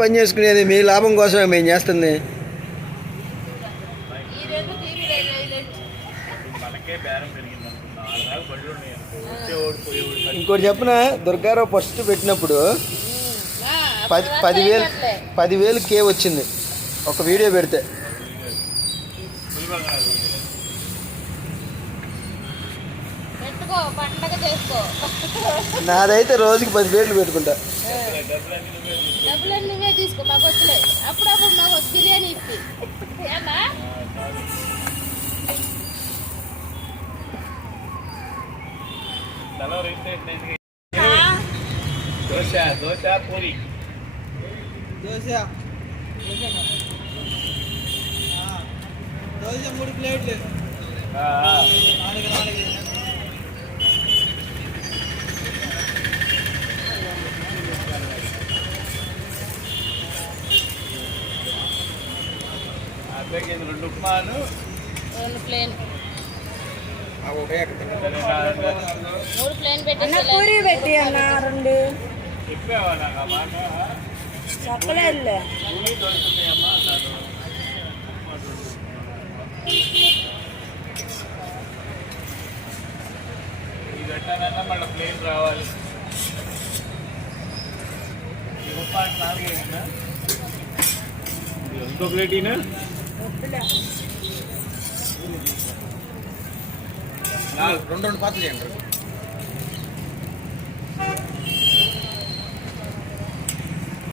పని చేసుకునేది మీ లాభం కోసమే మేము చేస్తుంది. ఇంకోటి చెప్పిన దుర్గారావు ఫస్ట్ పెట్టినప్పుడు 10,000 కే వచ్చింది ఒక వీడియో పెడితే. నాదైతే రోజుకి 10,000 పెట్టుకుంటా. డబ్బులన్నీ నువ్వే తీసుకో, మాకు వచ్చలే. అప్పుడప్పుడు మాకు బిర్యానీ ఇప్పి దోశ పూరి దోశ 3 ప్లేట్లు 4 అద్దెకి 2 ఉప్మాను 2 ప్లేన్ 3 ప్లేన్ పెట్టి పూరి పెట్టి అన్న 2 చెప్పావా నాకు ఆ మాట? చెప్పలేదులే. పూరి దొరుకుతున్నాయమ్మా అన్నాడు. ఈ గంటనన్నా మళ్ళీ ప్లేన్ రావాలి. ఈ ఉప్మా 4 వేసినా ఇంకో ప్లేట్ ఈయన 2 పాత్రలు చేయండి.